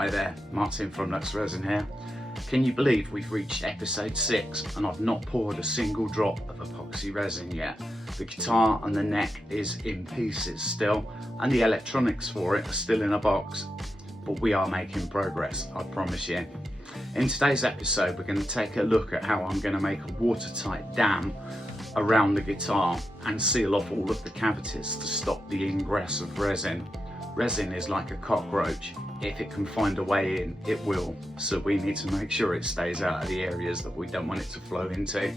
Hi there, Martyn from Resin here. Can you believe we've reached episode 6 and I've not poured a single drop of epoxy resin yet? The guitar and the neck is in pieces still, and the electronics for it are still in a box, but we are making progress, I promise you. In today's episode, we're going to take a look at how I'm going to make a watertight dam around the guitar and seal off all of the cavities to stop the ingress of resin. Resin is like a cockroach. If it can find a way in, it will. So we need to make sure it stays out of the areas that we don't want it to flow into.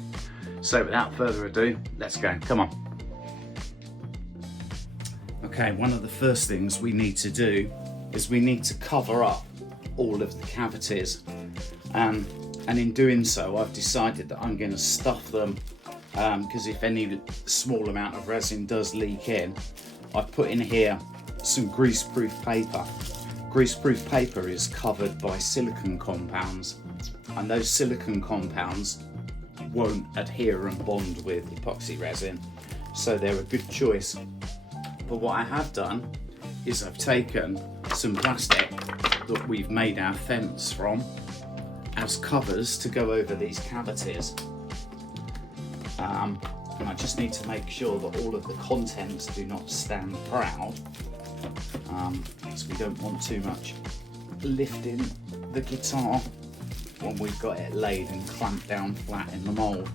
So without further ado, let's go. Come on. Okay, one of the first things we need to do is we need to cover up all of the cavities. And in doing so, I've decided that I'm going to stuff them because if any small amount of resin does leak in, I've put in here some greaseproof paper. Greaseproof paper is covered by silicone compounds, and those silicone compounds won't adhere and bond with epoxy resin, so they're a good choice. But what I have done is I've taken some plastic that we've made our fence from as covers to go over these cavities. And I just need to make sure that all of the contents do not stand proud, because we don't want too much lifting the guitar when we've got it laid and clamped down flat in the mould.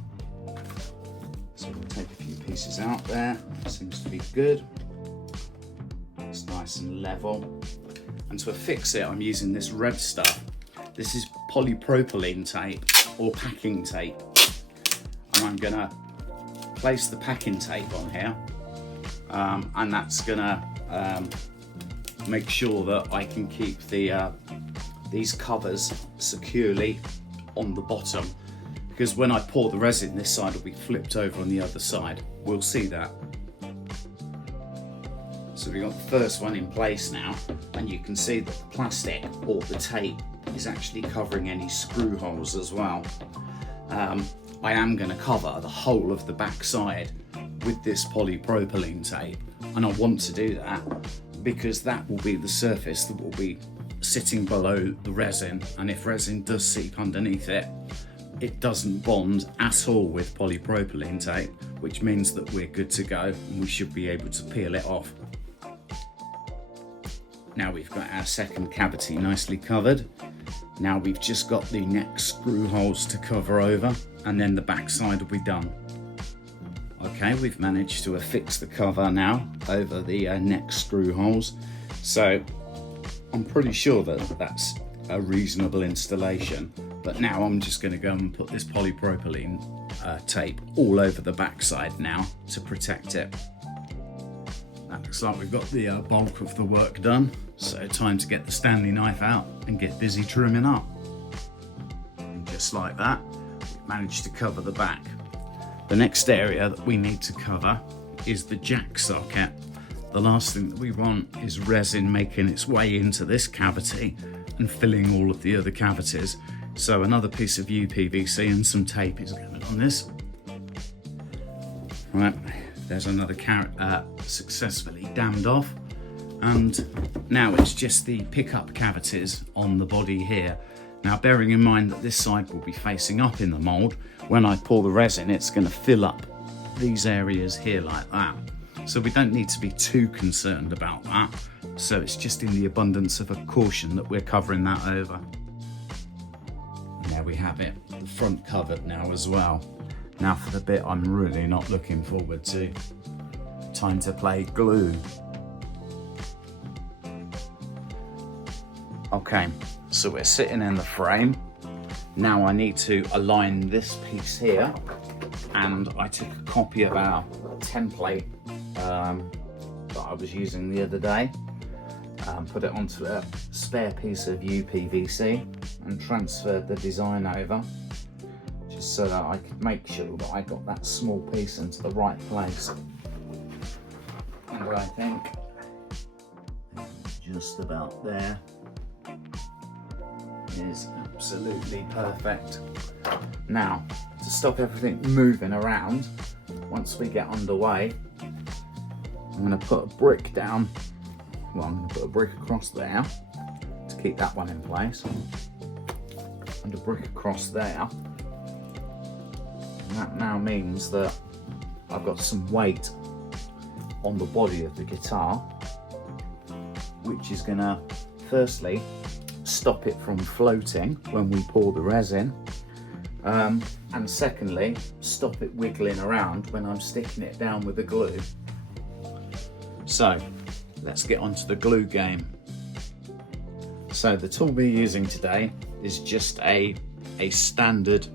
So we'll take a few pieces out there. That seems to be good. It's nice and level. And to affix it, I'm using this red stuff. This is polypropylene tape or packing tape. And I'm gonna place the packing tape on here, and that's gonna make sure that I can keep these covers securely on the bottom, because when I pour the resin, this side will be flipped over on the other side. We'll see that. So we've got the first one in place now, and you can see that the plastic or the tape is actually covering any screw holes as well. I am going to cover the whole of the back side with this polypropylene tape, and I want to do that because that will be the surface that will be sitting below the resin, and if resin does seep underneath it, it doesn't bond at all with polypropylene tape, which means that we're good to go and we should be able to peel it off. Now we've got our second cavity nicely covered. Now we've just got the neck screw holes to cover over, and then the back side will be done. Okay, we've managed to affix the cover now over the neck screw holes. So I'm pretty sure that that's a reasonable installation. But now I'm just going to go and put this polypropylene tape all over the back side now to protect it. That looks like we've got the bulk of the work done. So time to get the Stanley knife out and get busy trimming up. And just like that, we've managed to cover the back. The next area that we need to cover is the jack socket. The last thing that we want is resin making its way into this cavity and filling all of the other cavities. So another piece of UPVC and some tape is going on this. Right, there's another carrot successfully dammed off. And now it's just the pickup cavities on the body here. Now, bearing in mind that this side will be facing up in the mould, when I pour the resin, it's going to fill up these areas here like that. So we don't need to be too concerned about that. So it's just in the abundance of a caution that we're covering that over. There we have it, the front covered now as well. Now for the bit I'm really not looking forward to. Time to play glue. Okay, so we're sitting in the frame. Now I need to align this piece here, and I took a copy of our template that I was using the other day, put it onto a spare piece of UPVC and transferred the design over, just so that I could make sure that I got that small piece into the right place. And I think just about there is absolutely perfect. Now, to stop everything moving around, once we get underway, I'm going to put a brick down. Well, I'm going to put a brick across there to keep that one in place. And a brick across there. And that now means that I've got some weight on the body of the guitar, which is going to firstly stop it from floating when we pour the resin, and secondly stop it wiggling around when I'm sticking it down with the glue. So let's get onto the glue game. So the tool we're using today is just a standard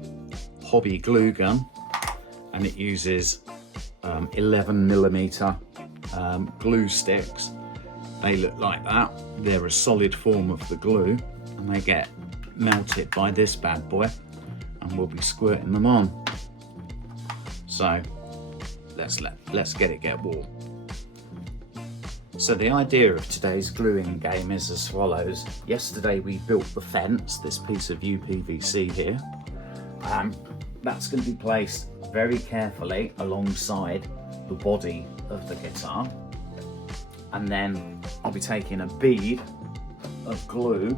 hobby glue gun, and it uses 11mm glue sticks. They look like that. They're a solid form of the glue, and they get melted by this bad boy, and we'll be squirting them on. So let's get warm. So the idea of today's gluing game is as follows. Yesterday we built the fence, this piece of UPVC here. That's going to be placed very carefully alongside the body of the guitar, and then I'll be taking a bead of glue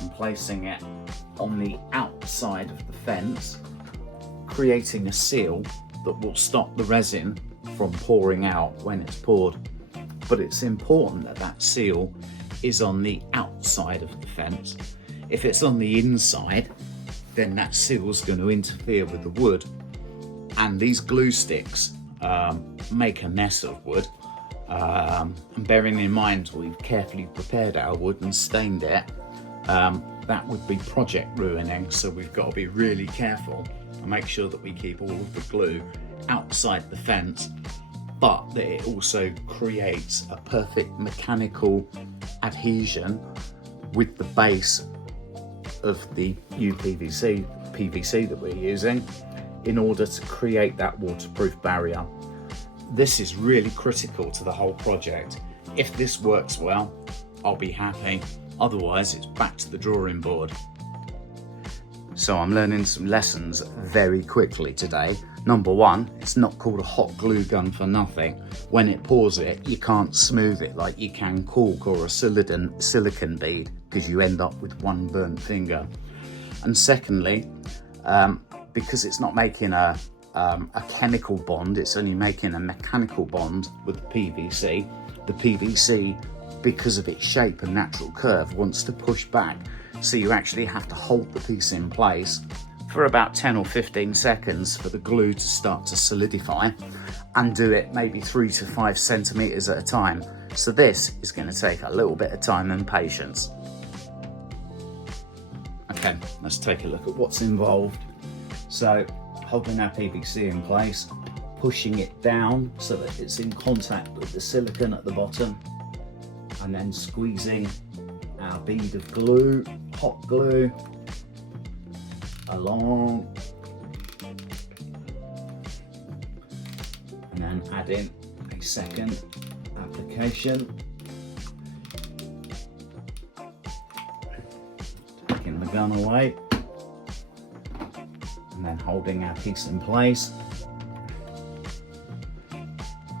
and placing it on the outside of the fence, creating a seal that will stop the resin from pouring out when it's poured. But it's important that that seal is on the outside of the fence. If it's on the inside, then that seal's going to interfere with the wood, and these glue sticks make a mess of wood. And bearing in mind we've carefully prepared our wood and stained it, that would be project ruining. So we've got to be really careful and make sure that we keep all of the glue outside the fence, but that it also creates a perfect mechanical adhesion with the base of the PVC that we're using in order to create that waterproof barrier. This is really critical to the whole project. If this works well, I'll be happy. Otherwise, it's back to the drawing board. So I'm learning some lessons very quickly today. Number one, it's not called a hot glue gun for nothing. When it pours it, you can't smooth it like you can caulk or a silicone bead, because you end up with one burnt finger. And secondly, because it's not making a chemical bond, it's only making a mechanical bond with the PVC. The PVC, because of its shape and natural curve, wants to push back. So you actually have to hold the piece in place for about 10 or 15 seconds for the glue to start to solidify, and do it maybe 3 to 5 centimeters at a time. So this is going to take a little bit of time and patience. Okay, let's take a look at what's involved. So holding our PVC in place, pushing it down so that it's in contact with the silicone at the bottom, and then squeezing our bead of glue, hot glue, along, and then adding a second application, taking the gun away, and then holding our piece in place,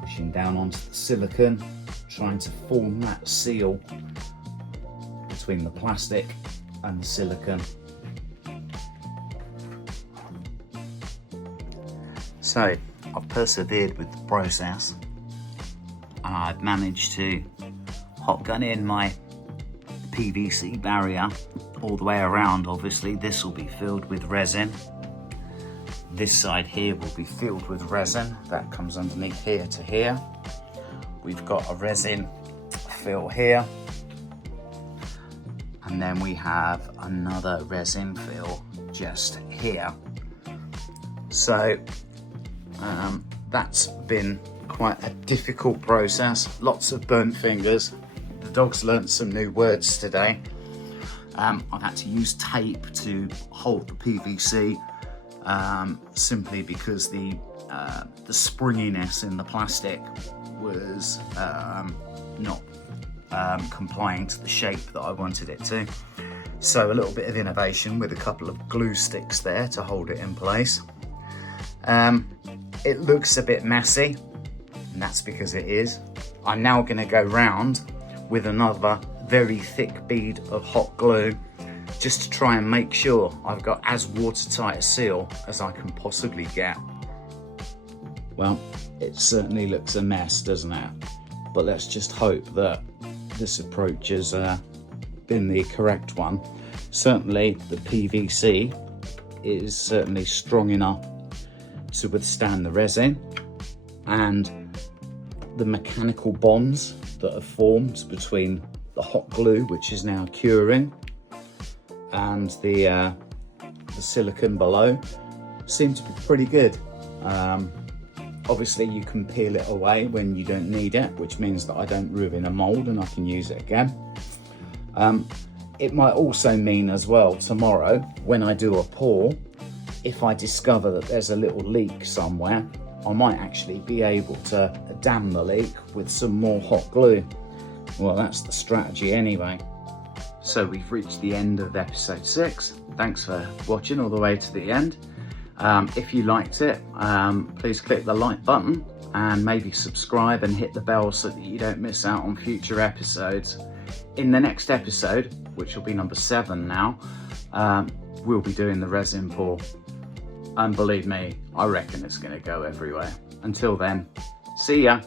pushing down onto the silicone, trying to form that seal between the plastic and the silicone. So I've persevered with the process, and I've managed to hot gun in my PVC barrier all the way around. Obviously this will be filled with resin. This side here will be filled with resin that comes underneath here to here. We've got a resin fill here, and then we have another resin fill just here. So that's been quite a difficult process, lots of burnt fingers. The dog's learnt some new words today. I've had to use tape to hold the PVC, simply because the springiness in the plastic was not complying to the shape that I wanted it to. So a little bit of innovation with a couple of glue sticks there to hold it in place. It looks a bit messy, and that's because it is. I'm now going to go round with very thick bead of hot glue just to try and make sure I've got as watertight a seal as I can possibly get. Well, it certainly looks a mess, doesn't it? But let's just hope that this approach has been the correct one. Certainly the PVC is certainly strong enough to withstand the resin, and the mechanical bonds that have formed between the hot glue, which is now curing, and the silicone below seem to be pretty good. Obviously you can peel it away when you don't need it, which means that I don't ruin a mould and I can use it again. It might also mean as well tomorrow when I do a pour, if I discover that there's a little leak somewhere, I might actually be able to dam the leak with some more hot glue. Well, that's the strategy anyway. So we've reached the end of episode 6. Thanks for watching all the way to the end. If you liked it, please click the like button and maybe subscribe and hit the bell so that you don't miss out on future episodes. In the next episode, which will be number 7 now, we'll be doing the resin pour. And believe me, I reckon it's going to go everywhere. Until then, see ya.